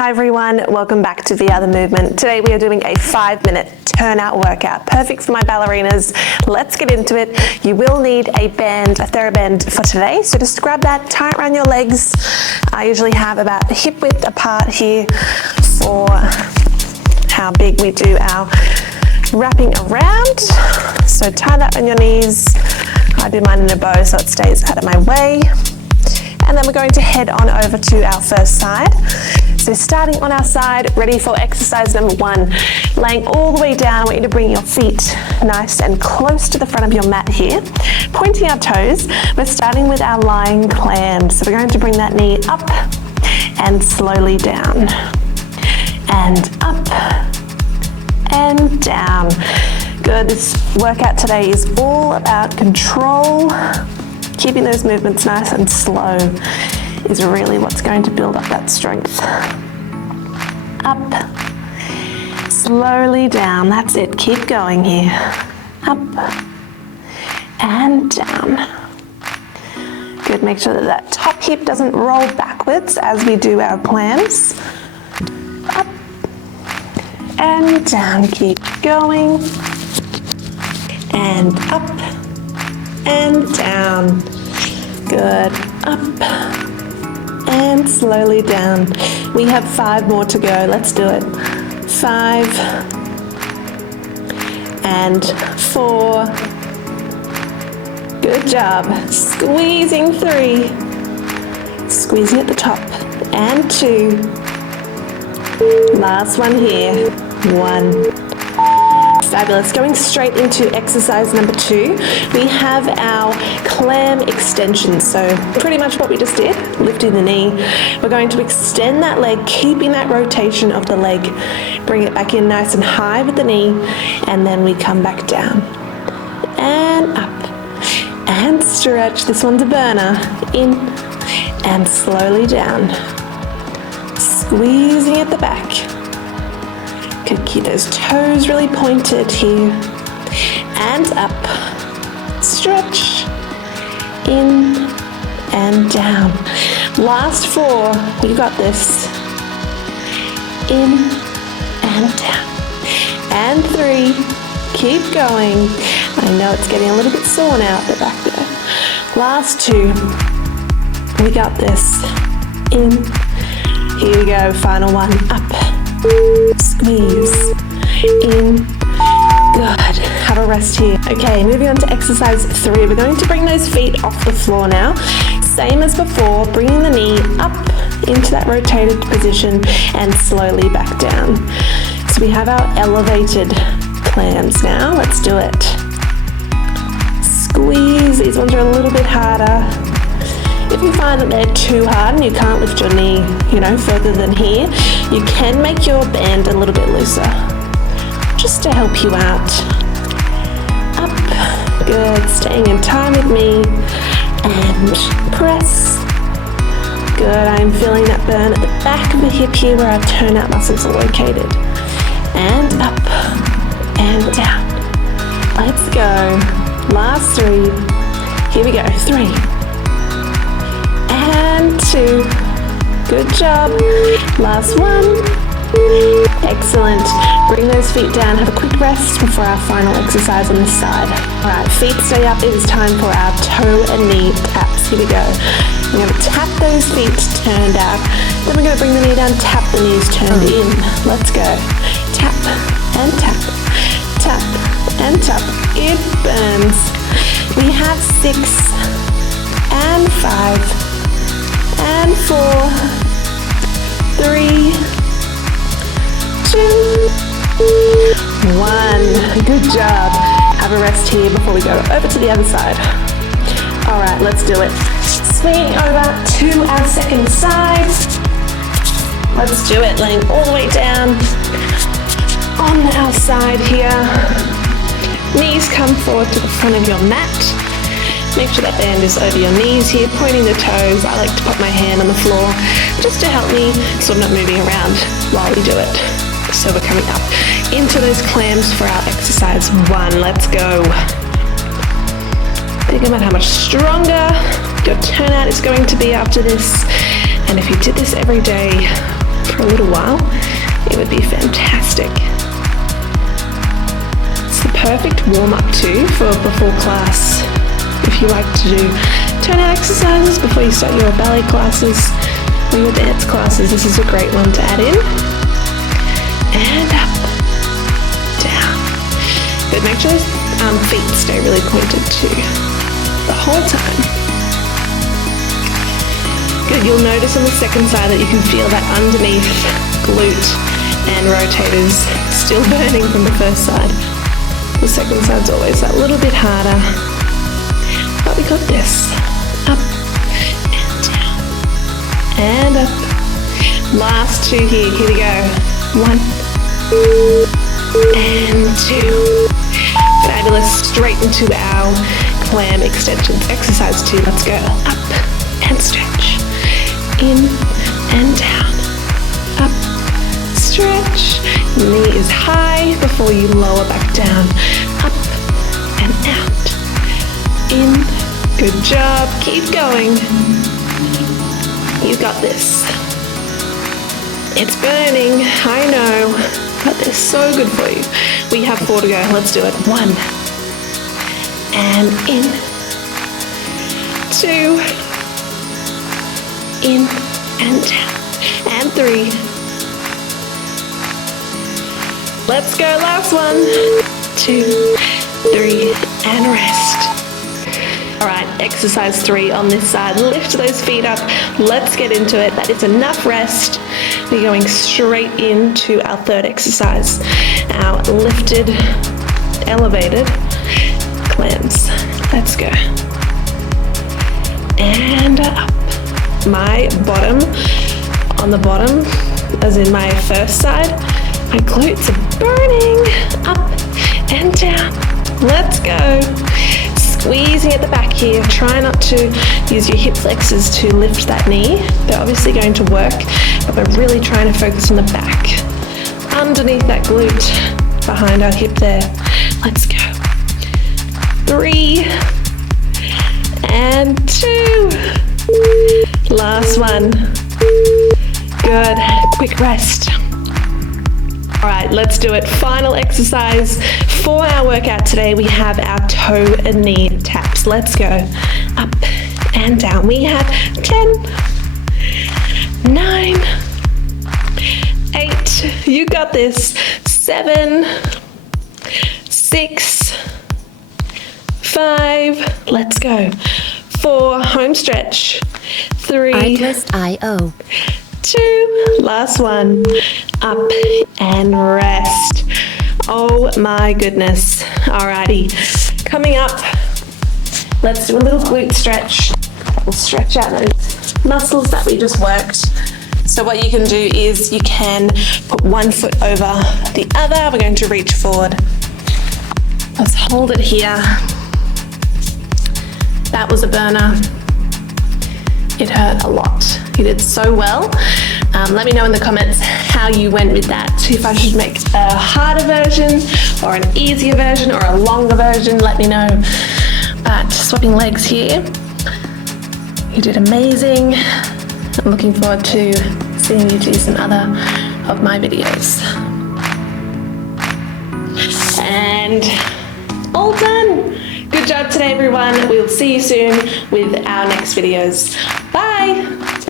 Hi everyone, welcome back to The Other Movement. Today we are doing a 5-minute turnout workout, perfect for my ballerinas. Let's get into it. You will need a band, a TheraBand for today, so just grab that, tie it around your legs. I usually have about hip width apart here for how big we do our wrapping around. So tie that on your knees. I do mine in a bow so it stays out of my way. And then we're going to head on over to our first side. So starting on our side, ready for exercise number 1. Laying all the way down, I want you to bring your feet nice and close to the front of your mat here. Pointing our toes, we're starting with our lying clam. So we're going to bring that knee up and slowly down. And up and down. Good, this workout today is all about control. Keeping those movements nice and slow is really what's going to build up that strength. Up, slowly down, that's it, keep going here. Up and down. Good, make sure that that top hip doesn't roll backwards as we do our clams. Up and down, keep going. And up and down. Good. Up and slowly down. We have 5 more to go. Let's do it. 5 and 4. Good job. Squeezing 3. Squeezing at the top. And 2. Last one here. 1. Fabulous. Going straight into exercise number 2, we have our clam extensions. So pretty much what we just did, lifting the knee. We're going to extend that leg, keeping that rotation of the leg. Bring it back in nice and high with the knee, and then we come back down. And up. And stretch. This one's a burner. In and slowly down. Squeezing at the back. Good, keep those toes really pointed here. And up. Stretch. In and down. Last 4. You got this. In and down. And 3. Keep going. I know it's getting a little bit sore now at the back there. Last 2. We got this. In. Here we go. Final one. Up. Squeeze. In. Good. Have a rest here. Okay, moving on to exercise 3. We're going to bring those feet off the floor now. Same as before, bringing the knee up into that rotated position and slowly back down. So we have our elevated clams now. Let's do it. Squeeze. These ones are a little bit harder. If you find that they're too hard and you can't lift your knee, further than here, you can make your band a little bit looser, just to help you out. Up, good, staying in time with me, and press. Good, I'm feeling that burn at the back of the hip here where our turnout muscles are located. And up, and down. Let's go. Last 3. Here we go, 3. And 2. Good job. Last 1. Excellent. Bring those feet down. Have a quick rest before our final exercise on this side. Alright, feet stay up. It is time for our toe and knee taps. Here we go. We're going to tap those feet turned out. Then we're going to bring the knee down, tap the knees turned in. Let's go. Tap and tap. Tap and tap. It burns. We have 6 and 5. And 4, 3, 2, 1. Good job. Have a rest here before we go over to the other side. All right, let's do it. Swinging over to our second side. Let's do it. Laying all the way down on our side here. Knees come forward to the front of your mat. Make sure that band is over your knees here, pointing the toes. I like to put my hand on the floor just to help me so I'm not moving around while we do it. So we're coming up into those clams for our exercise 1. Let's go. Think about how much stronger your turnout is going to be after this. And if you did this every day for a little while, it would be fantastic. It's the perfect warm-up too for before class. If you like to do turnout exercises before you start your ballet classes or your dance classes, this is a great one to add in. And up, down. But make sure those feet stay really pointed too the whole time. Good, you'll notice on the second side that you can feel that underneath glute and rotators still burning from the first side. The second side's always that little bit harder, but we got this. Up and down and up. Last two here, here we go. 1 and 2. Fabulous, straight into our clam extensions. Exercise 2, let's go. Up and stretch. In and down. Up, stretch. Knee is high before you lower back down. Up and out. In, good job, keep going. You got this. It's burning, I know, but they're so good for you. We have 4 to go, let's do it. 1, and in, 2, in and down, and 3. Let's go, last one. 2, 3, and rest. All right, exercise 3 on this side. Lift those feet up. Let's get into it. That is enough rest. We're going straight into our third exercise, our lifted, elevated clams. Let's go. And up. My bottom, on the bottom, as in my first side, my glutes are burning. Up and down. Let's go. Squeezing at the back here. Try not to use your hip flexors to lift that knee. They're obviously going to work, but we're really trying to focus on the back. Underneath that glute, behind our hip there. Let's go. 3 and 2. Last one. Good. Quick rest. All right, let's do it. Final exercise for our workout today. We have our toe and knee taps. Let's go. Up and down. We have 10, 9, 8. You got this. 7, 6, 5. Let's go. 4. Home stretch. 3. Artlist.io. 2. Last one. Up and rest. Oh my goodness. Alrighty. Coming up, let's do a little glute stretch. We'll stretch out those muscles that we just worked. So what you can do is you can put one foot over the other. We're going to reach forward. Let's hold it here. That was a burner. It hurt a lot. You did so well. Let me know in the comments how you went with that. If I should make a harder version or an easier version or a longer version, let me know. But swapping legs here. You did amazing. I'm looking forward to seeing you do some other of my videos. And all done. Good job today, everyone. We'll see you soon with our next videos. Bye.